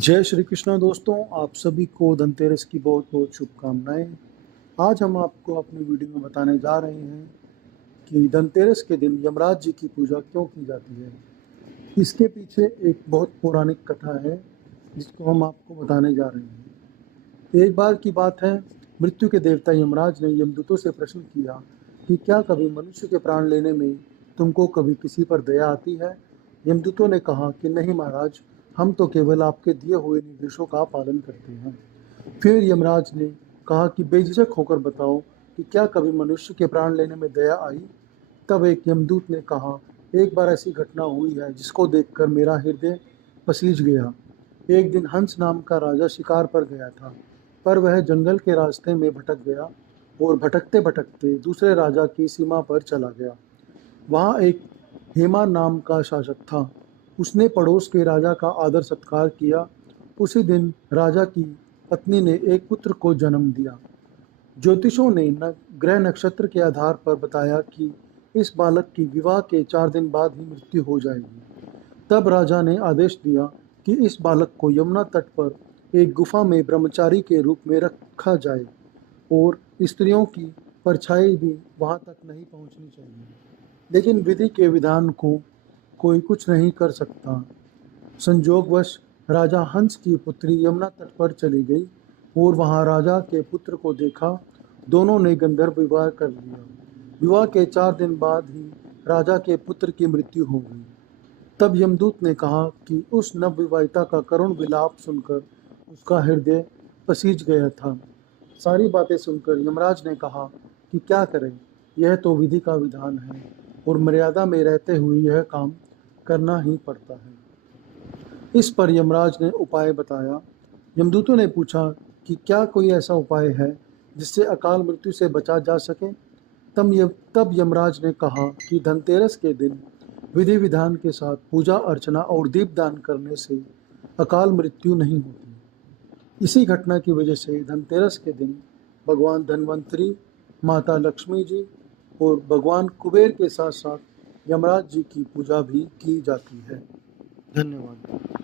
जय श्री कृष्णा दोस्तों, आप सभी को धनतेरस की बहुत बहुत शुभकामनाएं। आज हम आपको अपनी वीडियो में बताने जा रहे हैं कि धनतेरस के दिन यमराज जी की पूजा क्यों की जाती है। इसके पीछे एक बहुत पौराणिक कथा है जिसको हम आपको बताने जा रहे हैं। एक बार की बात है, मृत्यु के देवता यमराज ने यमदूतों से प्रश्न किया कि क्या कभी मनुष्य के प्राण लेने में तुमको कभी किसी पर दया आती है। यमदूतों ने कहा कि नहीं महाराज, हम तो केवल आपके दिए हुए निर्देशों का पालन करते हैं। फिर यमराज ने कहा कि बेझिझक होकर बताओ कि क्या कभी मनुष्य के प्राण लेने में दया आई। तब एक यमदूत ने कहा, एक बार ऐसी घटना हुई है जिसको देखकर मेरा हृदय पसीज गया। एक दिन हंस नाम का राजा शिकार पर गया था, पर वह जंगल के रास्ते में भटक गया और भटकते भटकते दूसरे राजा की सीमा पर चला गया। वहाँ एक हेमा नाम का शासक था। उसने पड़ोस के राजा का आदर सत्कार किया। उसी दिन राजा की पत्नी ने एक पुत्र को जन्म दिया। ज्योतिषों ने ग्रह नक्षत्र के आधार पर बताया कि इस बालक की विवाह के 4 दिन बाद ही मृत्यु हो जाएगी। तब राजा ने आदेश दिया कि इस बालक को यमुना तट पर एक गुफा में ब्रह्मचारी के रूप में रखा जाए और स्त्रियों की परछाई भी वहां तक नहीं पहुंचनी चाहिए। लेकिन विधि के विधान को कोई कुछ नहीं कर सकता। संजोगवश राजा हंस की पुत्री यमुना तट पर चली गई और वहां राजा के पुत्र को देखा। दोनों ने गंधर्व विवाह कर लिया। विवाह के 4 दिन बाद ही राजा के पुत्र की मृत्यु हो गई। तब यमदूत ने कहा कि उस नवविवाहिता का करुण विलाप सुनकर उसका हृदय पसीज गया था। सारी बातें सुनकर यमराज ने कहा कि क्या करें, यह तो विधि का विधान है और मर्यादा में रहते हुए यह काम करना ही पड़ता है। इस पर यमराज ने उपाय बताया। यमदूतों ने पूछा कि क्या कोई ऐसा उपाय है जिससे अकाल मृत्यु से बचा जा सके। तब यमराज ने कहा कि धनतेरस के दिन विधि विधान के साथ पूजा अर्चना और दीपदान करने से अकाल मृत्यु नहीं होती। इसी घटना की वजह से धनतेरस के दिन भगवान धन्वंतरी, माता लक्ष्मी जी और भगवान कुबेर के साथ साथ यमराज जी की पूजा भी की जाती है। धन्यवाद।